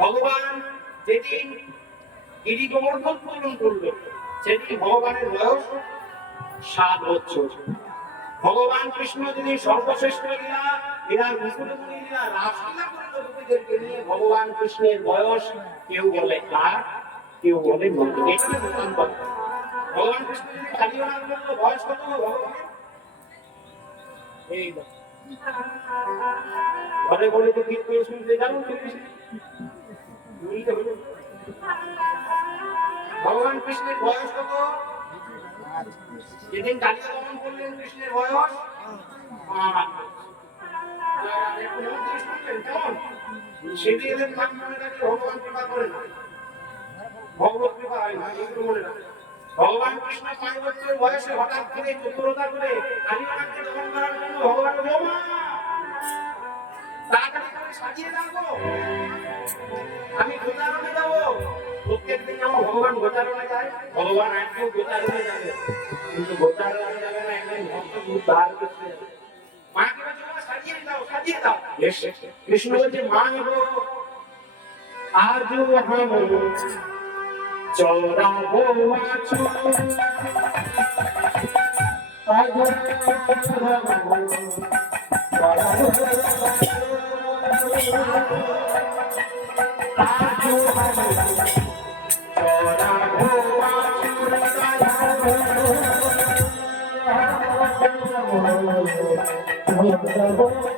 ভগবান যেদিন গিরি গোবর্ধন পূরণ করল, সেদিন ভগবানের বয়স সাত বছর। ভগবান কৃষ্ণ যদি সর্বশ্রেষ্ঠ লীলা লীলার মুকুটমণি লীলা রাসলীলা করে গোপীদেরকে নিয়ে, ভগবান কৃষ্ণের বয়স কেউ বলে আট, কেউ বলে নতুন এটা কথা ভগবান কৃষ্ণ যদি নাম বলল বয়স কত ভগবানের? এই। কীর্তন শুনতে হলো ভগবান কৃষ্ণের বয়স কত? যেদিন করলেন, কৃষ্ণের বয়স? ভগবান কৃষ্ণ পাঁচ বছর বয়সে হঠাৎ করে চতুরতা করে কালীমাকে দমন করার জন্য ভগবান সাজিয়ে রাখো আমি গোচারণে যাব। প্রত্যেক দিন যেমন ভগবান গোচারণে যায়। ভগবান আজকেও গোচারণে যাবে। কিন্তু গোচারণে যাবে না একদিন ভক্ত উদ্ধার করতে যাবে। মাকে বলছে, সাজিয়ে দাও সাজিয়ে দাও। কৃষ্ণ বলছে মা নেব। আজ হাম চৌরাবো মাছু আজ বলা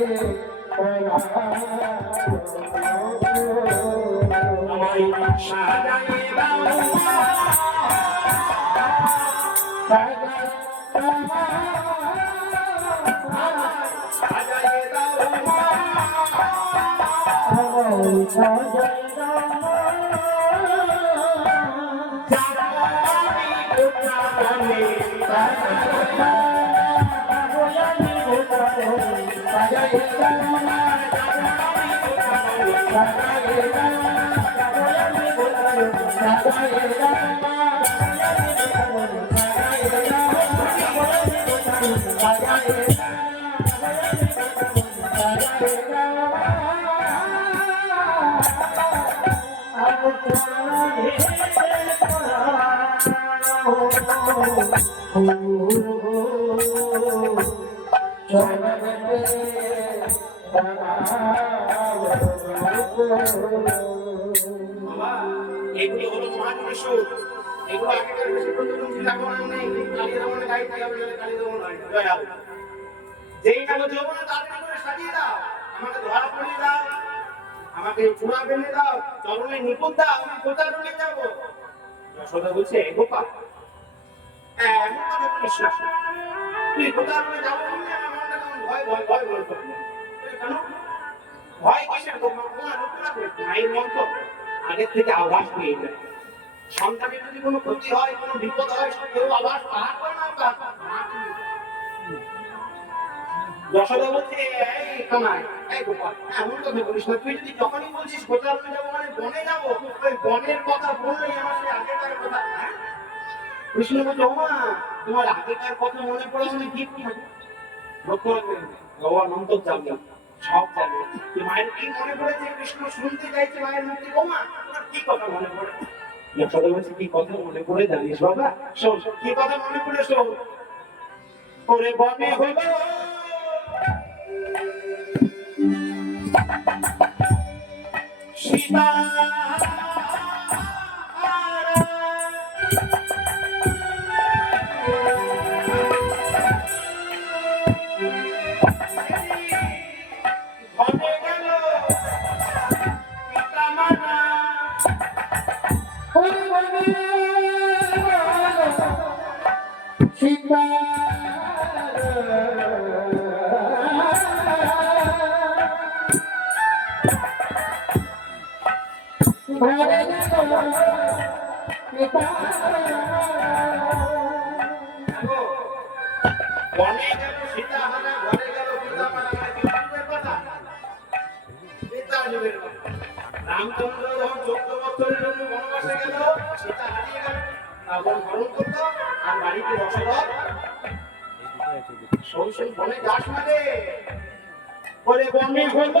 yeah. Oh, নেই। কালী দমনে গাইতে হবে, কালী দমন হয় না। জয় আল্লাহ। যেই নামে যৌবনে তাড়াতাড়ি করে সাজিয়ে দাও, আমাকে ধরা পড়িয়ে দাও, আমাকে চূড়া বেঁধে দাও, চরণে নিকুত দাও, আমি কোথায় রুমে যাব? যশোদা বলছে, "এ হ্যাঁ, এমন কথা বলিস না। তুই কোথায় রুমে যাব বললে আমার মনটা কেমন ভয় ভয় ভয় ভয় করে। কেন? ভয় কিসের তোমার তোমার রূপ লাগবে মায়ের মন তো আগের থেকে আভাস পেয়ে যায় সন্তানের যদি কোনো ক্ষতি হয়, কোনো বিপদ হয় কেউ আভাস পাহাড় করে না যশোদা যাব মানে আগেকার হ্যাঁ? কথা মনে পড়ে অনেক গীত থাকে ভগবান অন্তর সব জানবে মায়ের কি মনে পড়েছে? কৃষ্ণ শুনতে চাইছে মায়ের মুখে ওমা, তোমার কি কথা মনে পড়ে? বলছে, কি কথা মনে পড়ে জানিস বাবা? শোন, কি কথা মনে পড়ে শোন? ওরে বনে হলো সীতা রামচন্দ্র বাড়িতে শোন শোন বনে যাস না রে ওরে বনে হলো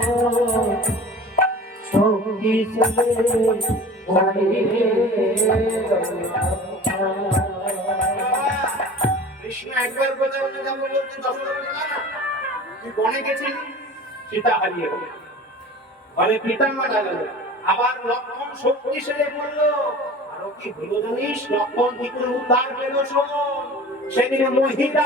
আবার লক্ষণ শক্তি সেরে বলল, আরও কি হলো জানিস? লক্ষণ কি উদ্ধার পেল শোন? মহিলা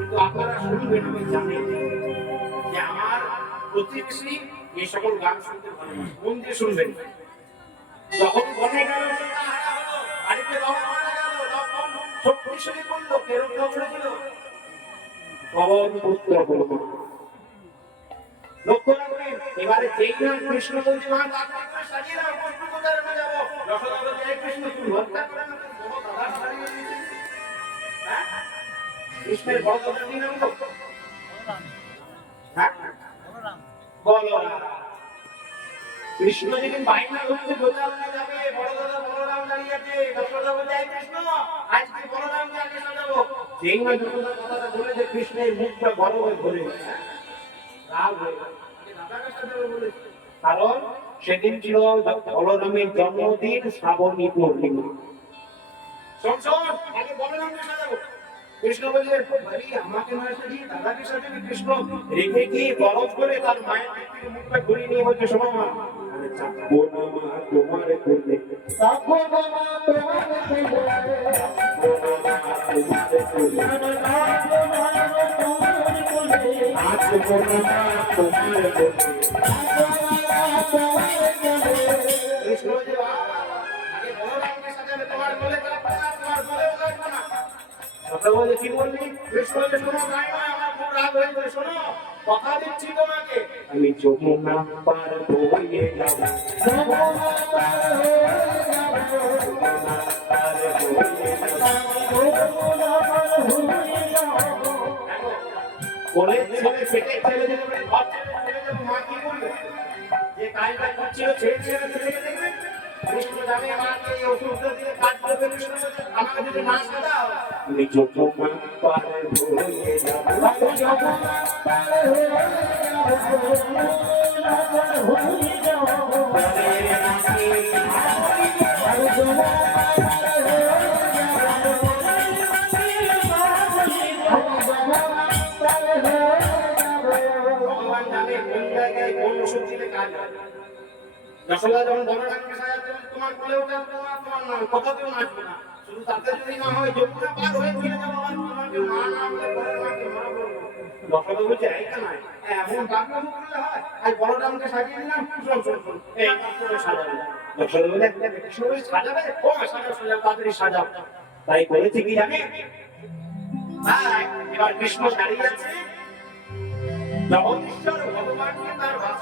কিন্তু আপনারা শুনবেন আমি জানি যে আমার প্রতিবেশী এই সকল গান শুনতে মন দিয়ে শুনবেন। যখন বনে গেল বাড়িতে হ্যাঁ কৃষ্ণের বলরাম কৃষ্ণ যেদিন বাইনা গোচারণে যাবে, বড় দাদা দাঁড়িয়ে আছে কৃষ্ণ, আজকে যেই না কথাটা বলেছে, কৃষ্ণের মুখটা হয়ে? রাগ হয়ে। কারণ সেদিন ছিল বলরামের জন্মদিন, শ্রাবণী পূর্ণিমা শোন আগে কৃষ্ণ ভাই আমাকে সাজিয়ে দাদাকে সাজাবি কৃষ্ণ রেখে গিয়ে গরজ করে তার মায়ের থেকে মুখটা ঘুরিয়ে নিয়ে বলছে, শোনো মা তোমার করলে তোমার কোলে। কথা বলে আমি যমুনা পার হয়ে যাব। ছেড়ে যে কাজটা করছিল ছেড়ে ছেড়ে ছেলেকে দেখবে? কৃষ্ণ জানে হয়ে হয় তোমার কোলেও যাব না তোমার না কথাতেও না? শুধু তাতে যদি না হয় যমুনা পার হয়ে চলে যাব আমার মা মা বলব বলছে এমন করলে হয়? আজ বলরামকে সাজিয়ে দিলাম এই সাজাবে। তাড়াতাড়ি তাই করেছে কি জানে? তাই এবার কৃষ্ণ দাঁড়িয়ে আছে।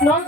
you.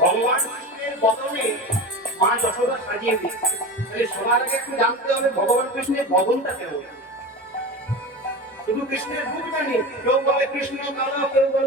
ভগবান কৃষ্ণের বদনে দিচ্ছে তাহলে সবার জানতে হবে, ভগবান কৃষ্ণের কেমন? শুধু কৃষ্ণের রূপ জানি কেউ বলে কৃষ্ণ কালো, কেউ বলে